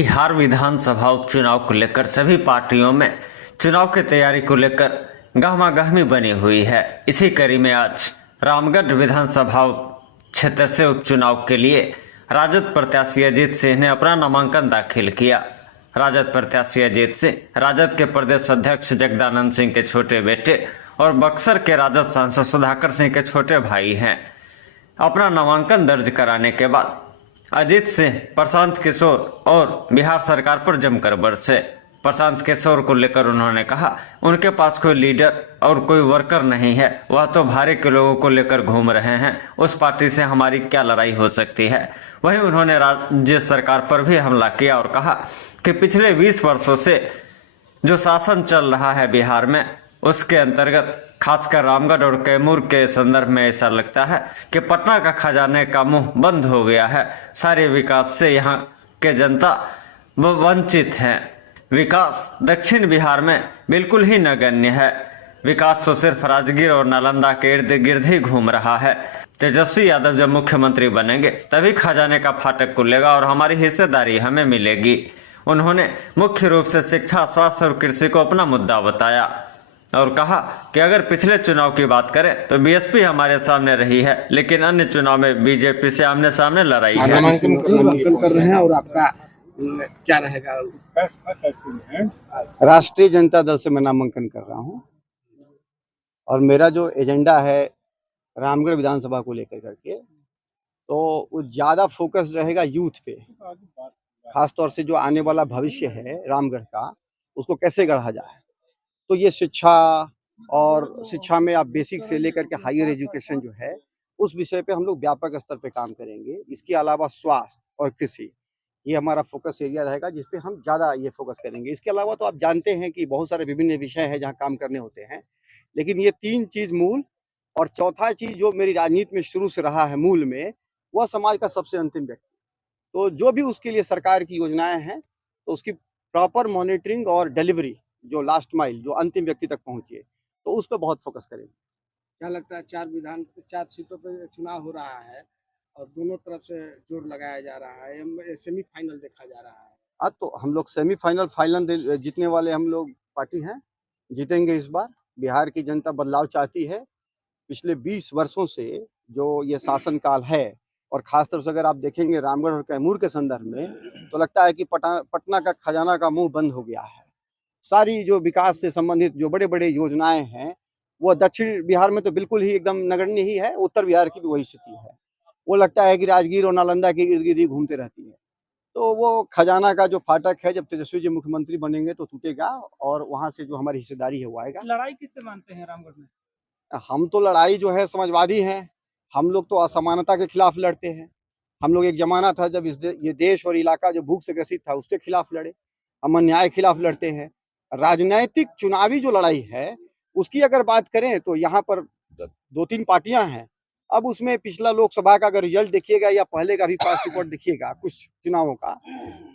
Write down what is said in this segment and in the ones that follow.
बिहार विधानसभा उपचुनाव को लेकर सभी पार्टियों में चुनाव की तैयारी को लेकर गहमागहमी बनी हुई है। इसी कड़ी में आज रामगढ़ विधानसभा क्षेत्र से उपचुनाव के लिए राजद प्रत्याशी अजीत सिंह ने अपना नामांकन दाखिल किया। राजद प्रत्याशी अजीत सिंह राजद के प्रदेश अध्यक्ष जगदानंद सिंह के छोटे बेटे और बक्सर के राजद सांसद सुधाकर सिंह के छोटे भाई हैं। अपना नामांकन दर्ज कराने के बाद अजीत सिंह प्रशांत किशोर और बिहार सरकार पर जमकर बरसे। प्रशांत किशोर को लेकर उन्होंने कहा उनके पास कोई लीडर और कोई वर्कर नहीं है, वह तो भारे के लोगों को लेकर घूम रहे हैं, उस पार्टी से हमारी क्या लड़ाई हो सकती है। वहीं उन्होंने राज्य सरकार पर भी हमला किया और कहा कि पिछले 20 वर्षों से जो शासन चल रहा है बिहार में, उसके अंतर्गत खासकर रामगढ़ और कैमूर के संदर्भ में ऐसा लगता है कि पटना का खजाने का मुंह बंद हो गया है। सारे विकास से यहाँ के जनता वंचित हैं। विकास दक्षिण बिहार में बिल्कुल ही नगण्य है। विकास तो सिर्फ राजगीर और नालंदा के इर्द गिर्द ही घूम रहा है। तेजस्वी यादव जब मुख्यमंत्री बनेंगे तभी खजाने का फाटक खुलेगा और हमारी हिस्सेदारी हमें मिलेगी। उन्होंने मुख्य रूप से शिक्षा, स्वास्थ्य और कृषि को अपना मुद्दा बताया और कहा कि अगर पिछले चुनाव की बात करें तो बीएसपी हमारे सामने रही है, लेकिन अन्य चुनाव में बीजेपी से आमने सामने लड़ाई है। नामांकन कर रहे हैं और आपका क्या रहेगा? राष्ट्रीय जनता दल से मैं नामांकन कर रहा हूं और मेरा जो एजेंडा है रामगढ़ विधानसभा को लेकर करके, तो वो ज्यादा फोकस रहेगा यूथ पे, खासतौर से जो आने वाला भविष्य है रामगढ़ का, उसको कैसे गढ़ा जाए। तो ये शिक्षा और शिक्षा में आप बेसिक से लेकर के हायर एजुकेशन जो है, उस विषय पे हम लोग व्यापक स्तर पे काम करेंगे। इसके अलावा स्वास्थ्य और कृषि, ये हमारा फोकस एरिया रहेगा, जिसपे हम ज़्यादा ये फोकस करेंगे। इसके अलावा तो आप जानते हैं कि बहुत सारे विभिन्न विषय हैं जहाँ काम करने होते हैं, लेकिन ये 3 चीज़ मूल, और चौथा चीज़ जो मेरी राजनीति में शुरू से रहा है मूल में, वह समाज का सबसे अंतिम व्यक्ति। तो जो भी उसके लिए सरकार की योजनाएं हैं, तो उसकी प्रॉपर मॉनिटरिंग और डिलीवरी, जो लास्ट माइल, जो अंतिम व्यक्ति तक पहुंचे, तो उस पर बहुत फोकस करेंगे। क्या लगता है 4 सीटों पे चुनाव हो रहा है और दोनों तरफ से जोर लगाया जा रहा है, सेमीफाइनल देखा जा रहा है? अब तो हम लोग सेमीफाइनल फाइनल जीतने वाले हम लोग पार्टी हैं, जीतेंगे इस बार। बिहार की जनता बदलाव चाहती है। पिछले 20 वर्षों से जो ये शासन काल है, और खासतौर से अगर आप देखेंगे रामगढ़ और कैमूर के संदर्भ में, तो लगता है कि पटना का खजाना का मुंह बंद हो गया है। सारी जो विकास से संबंधित जो बड़े बड़े योजनाएं हैं, वो दक्षिण बिहार में तो बिल्कुल ही एकदम नगण्य ही है। उत्तर बिहार की भी वही स्थिति है। वो लगता है कि राजगीर और नालंदा के इर्द गिर्द ही घूमते रहती है। तो वो खजाना का जो फाटक है, जब तेजस्वी जी मुख्यमंत्री बनेंगे तो टूटेगा और वहां से जो हमारी हिस्सेदारी है वो आएगा। लड़ाई किससे मानते हैं रामगढ़ में? हम तो लड़ाई जो है समाजवादी हैं। हम लोग तो असमानता के खिलाफ लड़ते हैं। हम लोग एक जमाना था जब ये देश और इलाका जो भूख से ग्रसित था, उसके खिलाफ लड़े। हम अन्याय के खिलाफ लड़ते हैं। राजनैतिक चुनावी जो लड़ाई है, उसकी अगर बात करें तो यहाँ पर 2-3 पार्टियां हैं। अब उसमें पिछला लोकसभा का अगर रिजल्ट देखिएगा या पहले का भी पास रिकॉर्ड देखिएगा कुछ चुनावों का,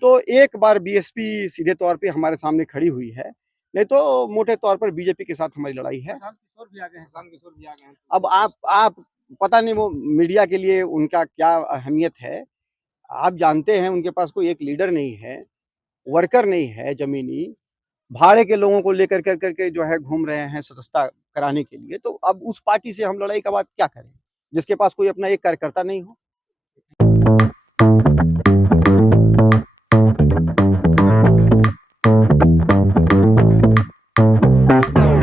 तो एक बार बीएसपी सीधे तौर पे हमारे सामने खड़ी हुई है, नहीं तो मोटे तौर पर बीजेपी के साथ हमारी लड़ाई है। किशोर भी आ गए हैं। अब आप पता नहीं वो मीडिया के लिए उनका क्या अहमियत है। आप जानते हैं उनके पास कोई एक लीडर नहीं है, वर्कर नहीं है, जमीनी भाड़े के लोगों को लेकर करके जो है घूम रहे हैं सदस्यता कराने के लिए। तो अब उस पार्टी से हम लड़ाई का बात क्या करें, जिसके पास कोई अपना एक कार्यकर्ता नहीं हो।